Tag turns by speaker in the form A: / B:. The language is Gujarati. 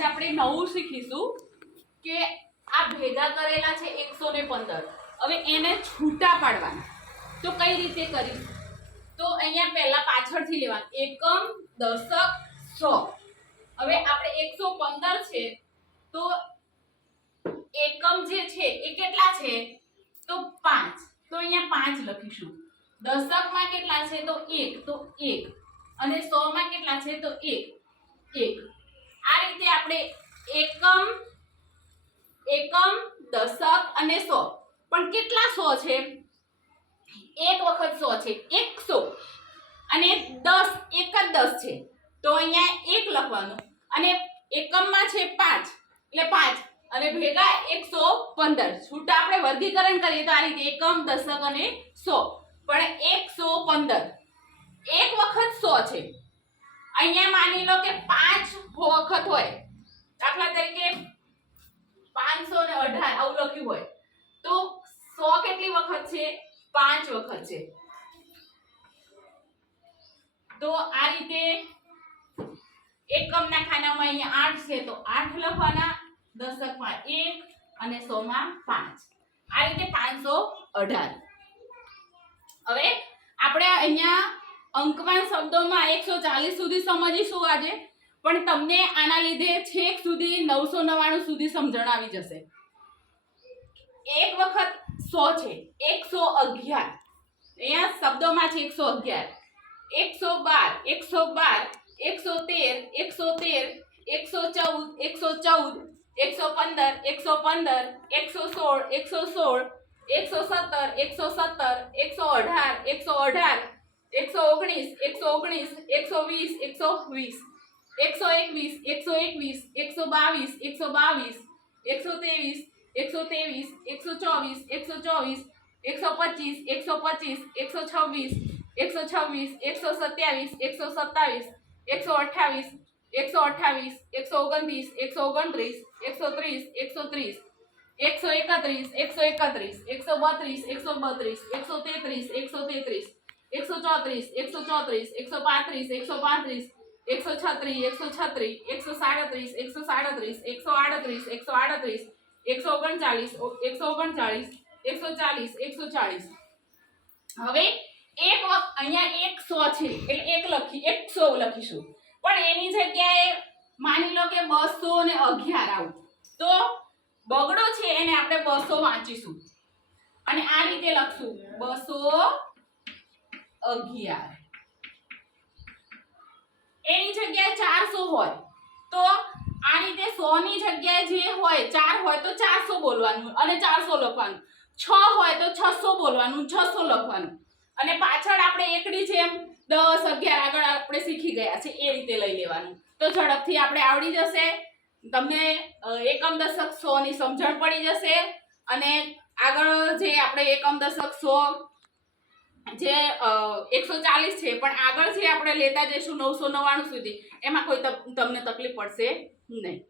A: આજે આપણે નવું શીખીશું કે આ ભેગા કરેલા છે એકસો ને પંદર. હવે એને છૂટા પાડવાના. તો કઈ રીતે કરીશું? તો અહીંયા પહેલા પાછળથી લેવાનું. એકમ, દશક, સો. હવે આપણે એકસો પંદર છે, તો એકમ જે છે એ કેટલા છે? તો પાંચ. તો અહીંયા પાંચ લખીશું. દશકમાં કેટલા છે? તો એક. તો એક. અને સો માં કેટલા છે? તો એક. એક. આ રીતે આપણે એકમ એકમ, દશક અને સો. પણ કેટલા સો છે? એક વખત સો છે. એકસો અને દસ, એક જ દસ છે. તો અહીંયા એક લખવાનું. અને એકમમાં છે પાંચ. એટલે પાંચ. અને ભેગા એકસો પંદર. છૂટા આપણે વર્ગીકરણ કરીએ તો આ રીતે એકમ, દશક અને સો. પણ એકસો પંદર. એક વખત સો છે. અહીંયા માની લો કે પાંચ વખત હોય, દાખલા તરીકે પાંચસો ને અઢાર, આવું લખ્યું હોય, તો સો કેટલી વખત છે? પાંચ વખત છે. તો આ રીતે એકમના ખાનામાં અહીંયા આઠ છે, તો આઠ લખવાના દશકમાં એક અને સોમાં પાંચ. આ રીતે પાંચસો અઢાર. હવે આપણે અહીંયા અંકવાન શબ્દોમાં એકસો ચાલીસ સુધી સમજીશું આજે. પણ તમને આના લીધે છેક સુધી નવસો નવ્વાણું સુધી સમજણ આવી જશે. એક વખત સો છે, એકસો અગિયાર. અહીંયા શબ્દોમાં છે એકસો અગિયાર. એકસો બાર એકસો બાર, એકસો તેર એકસો તેર, એકસો ચૌદ એકસો ચૌદ, એકસો પંદર એકસો પંદર, એકસો સોળ એકસો સોળ, એકસો સત્તર એકસો સત્તર, એકસો અઢાર એકસો અઢાર, એકસો ઓગણીસ એકસો ઓગણીસ, એકસો વીસ એકસો વીસ. એકસો એકવીસ એકસો એકવીસ, એકસો બાવીસ એકસો બાવીસ, એકસો ત્રેવીસ એકસો ત્રેવીસ, એકસો ચોવીસ એકસો ચોવીસ, એકસો પચીસ એકસો પચીસ, એકસો છવ્વીસ એકસો છવ્વીસ, એકસો સત્યાવીસ, એકસો સત્તાવીસ, એકસો અઠ્ઠાવીસ એકસો અઠ્ઠાવીસ, એકસો ઓગણત્રીસ એકસો ઓગણત્રીસ, એકસો ત્રીસ એકસો ત્રીસ, એકસો એકત્રીસ એકસો એકત્રીસ, એકસો બત્રીસ એકસો બત્રીસ, એકસો તેત્રીસ એકસો તેત્રીસ, એકસો ચોત્રીસ એકસો ચોત્રીસ, એકસો પાંત્રીસ એકસો પાંત્રીસ એકસો છત્રીસ એકસો છત્રીસ, એકસો સાડત્રીસ એકસો સાડત્રીસ, એકસો આડત્રીસ એકસો આડત્રીસ, એકસો ઓગણચાલીસ એકસો ઓગણચાલીસ, એકસો ચાલીસ એકસો ચાલીસ. હવે એક અહીંયા એક છે, એટલે એક લખી, એક લખીશું. પણ એની જગ્યાએ માની લો કે બસો ને અગિયાર આવું. તો બગડો છે એને આપણે બસો વાંચીશું. અને આ રીતે લખશું. બસો અગિયાર. એની જગ્યાએ ચારસો હોય. તો આ રીતે સો ની જગ્યાએ જે હોય, ચાર હોય તો ચારસો બોલવાનું અને ચારસો લખવાનું. છ હોય તો છસો બોલવાનું, છસો લખવાનું. અને પાછળ આપણે એકડી જેમ દસ, અગિયાર આગળ આપણે શીખી ગયા છે, એ રીતે લઈ લેવાનું. તો ઝડપથી આપણે આવડી જશે. તમને એકમ દશક સો ની સમજણ પડી જશે. અને આગળ જે આપણે એકમ દશક સો જે એકસો ચાલીસ છે, પણ આગળ જે આપણે લેતા જઈશું નવસો નવ્વાણું સુધી, એમાં કોઈ તમને તકલીફ પડશે નહીં.